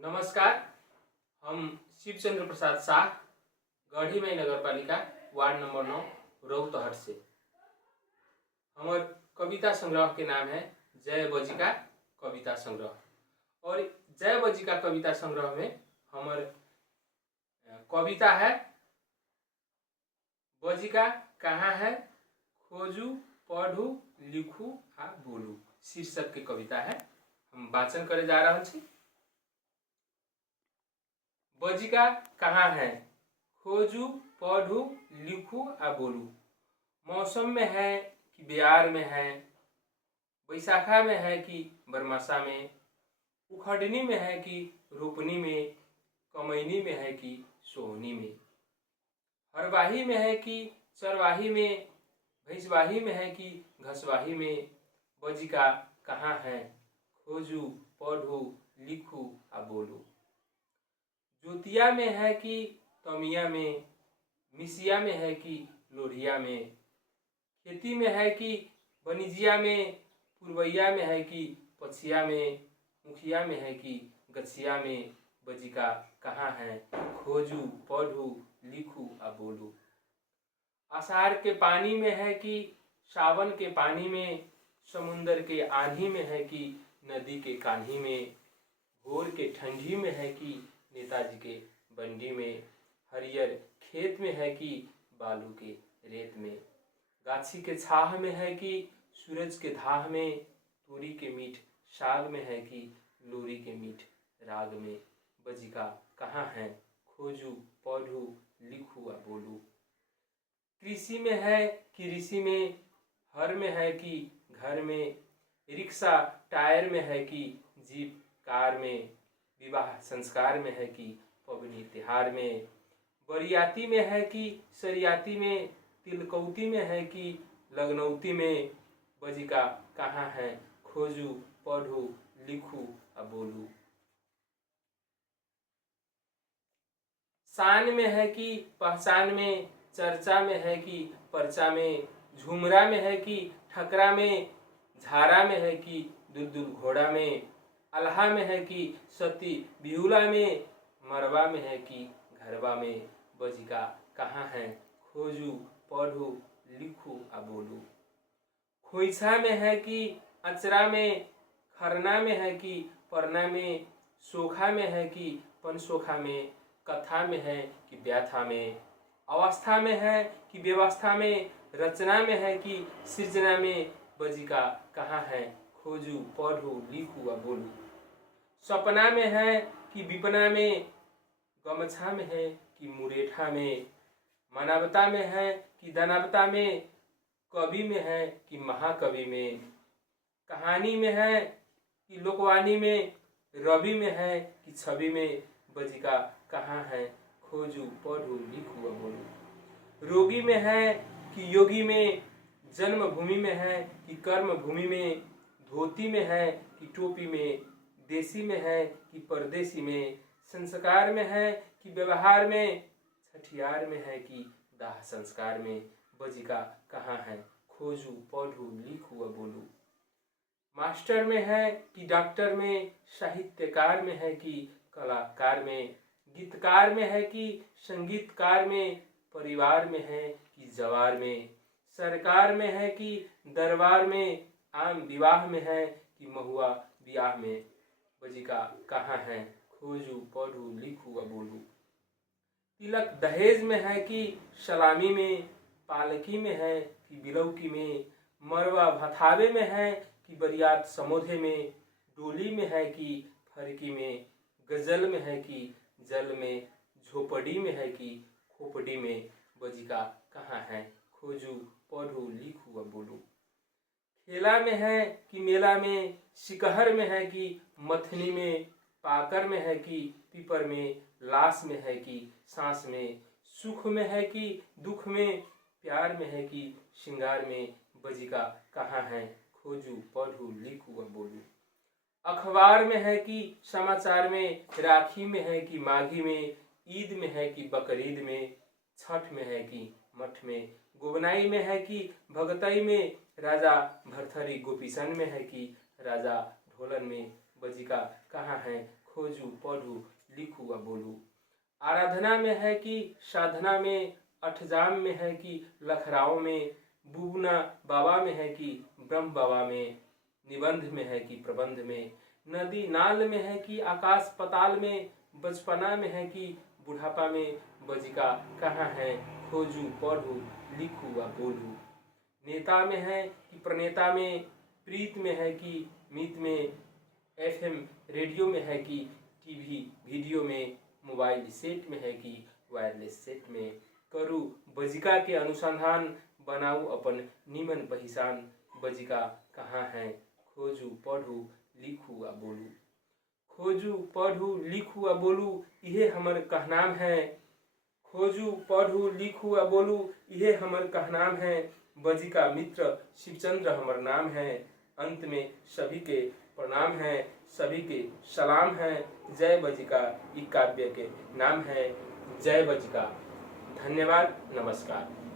नमस्कार। हम शिवचंद्र प्रसाद शाह, गढ़ी में नगर पालिका वार्ड नंबर 9 रौतहट से। हमार कविता संग्रह के नाम है जय बजिका कविता संग्रह। और जय बजिका कविता संग्रह में हमार कविता है बजिका कहाँ है, खोजू पढ़ू लिखू आ बोलू शीर्षक के कविता है। हम वाचन करे जा रहा छी। बजिका कहाँ है, खोजू पढ़ू लिखू आ बोलू। मौसम में है कि बिहार में है, बैसाखा में है कि बरमासा में, उखड़नी में है कि रोपनी में, कमैनी में है कि सोहनी में, हरवाही में है कि चरवाही में, भैंसवाही में है कि घसवाही में। बजिका कहाँ है, खोजू पढ़ू लिखू आ बोलू। जोतिया में है कि तमिया में, मिसिया में है कि लोरिया में, खेती में है कि बनिजिया में, पुरवैया में है कि पछिया में, मुखिया में है कि गछिया में। बजिका कहाँ है, खोजू पढ़ू लिखू आ बोलू। आषाढ़ के पानी में है कि सावन के पानी में, समुंदर के आंधी में है कि नदी के कान्ही में, भोर के ठंडी में है कि नेताजी के बंडी में, हरियर खेत में है कि बालू के रेत में, गाछी के छाह में है कि सूरज के धाह में, तोरी के मीठ साग में है कि लोरी के मीठ राग में। बजिका कहाँ है, खोजू पढ़ू लिखू आ बोलू। कृषि में है कि ऋषि में, हर में है कि घर में, रिक्शा टायर में है कि जीप कार में, विवाह संस्कार में है कि पबनी त्योहार में, बरियाती में है कि सरियाती में, तिलकौती में है कि लगनौती में। बजिका कहाँ है, खोजू पढ़ू लिखू आ बोलू। शान में है कि पहचान में, चर्चा में है कि पर्चा में, झुमरा में है कि ठकरा में, झारा में है कि दुलदुल घोड़ा में, अल्हा में है कि सती बिहुला में, मरवा में है कि घरवा में। बजिका कहाँ है, खोजू पढ़ू लिखू आ बोलू। खोइछा में है कि अचरा में, खरना में है कि परना में, सोखा में है कि पनसोखा में, कथा में है कि व्याथा में, अवस्था में है कि व्यवस्था में, रचना में है कि सृजना में। बजिका कहाँ है, खोजू पढ़ू लिखू आ बोलू। सपना में है कि विपना में, गमछा में है कि मुरेठा में, मानवता में है कि दानवता में, कवि में है कि महाकवि में, कहानी में है कि लोकवाणी में, रवि में है कि छवि में। बजिका कहाँ है, खोजू पढ़ू लिखू आ बोलू। रोगी में है कि योगी में, जन्मभूमि में है कि कर्म भूमि में, धोती में है कि टोपी में, देसी में है कि परदेसी में, संस्कार में है कि व्यवहार में, छठियार में है कि दाह संस्कार में। बजिका कहाँ है, खोजू पढ़ू लिखू आ बोलू। मास्टर में है कि डॉक्टर में, साहित्यकार में है कि कलाकार में, गीतकार में है कि संगीतकार में, परिवार में है कि जवार में, सरकार में है कि दरबार में, आम विवाह में है कि महुआ ब्याह में। बजिका कहाँ है, खोजू पढ़ू लिखू आ बोलू। तिलक दहेज में है कि सलामी में, पालकी में है कि बिलौकी में, मरवा भथावे में है कि बरियात समोधे में, डोली में है कि फरकी में, गजल में है कि जल में, झोपड़ी में है कि खोपड़ी में। बजिका कहाँ है, खोजू पढ़ू लिखू आ बोलू। खेला में है कि मेला में, शिकहर में है कि मथनी में, पाकर में है कि पीपर में, लाश में है कि सांस में, सुख में है कि दुख में, प्यार में है कि श्रृंगार में। बजिका कहाँ है, खोजू पढ़ू लिखू आ बोलू। अखबार में है कि समाचार में, राखी में है कि माघी में, ईद में है कि बकरीद में, छठ में है कि मठ में, गोबनाई में है कि भगतई में, राजा भरथरी गोपीसन में है कि राजा ढोलन में। बजिका कहाँ है, खोजू पढ़ू लिखू व बोलू। आराधना में है कि साधना में, अठजाम में है कि लखराव में, बुबना बाबा में है कि ब्रह्म बाबा में, निबंध में है कि प्रबंध में, नदी नाल में है कि आकाश पताल में, बचपना में है कि बुढ़ापा में, बजिका कहाँ है खोजू पढ़ू लिखू व बोलू। नेता में है कि प्रणेता में, प्रीत में है कि मीत में, FM रेडियो में है कि टीवी वीडियो में, मोबाइल सेट में है कि वायरलेस सेट में, करू बजिका के अनुसंधान, बनाऊ अपन निमन पहचान, बजिका कहाँ है खोजू पढ़ू लिखू व बोलू। खोजू पढ़ू लिखू व बोलू इहे हमर कहनाम है, खोजू पढ़ू लिखू व बोलू इहे हमर कहनाम है, बजिका मित्र शिवचंद्र हमर नाम है। अंत में सभी के प्रणाम है, सभी के सलाम है। जय बजिका ई काव्य के नाम है। जय बजिका। धन्यवाद, नमस्कार।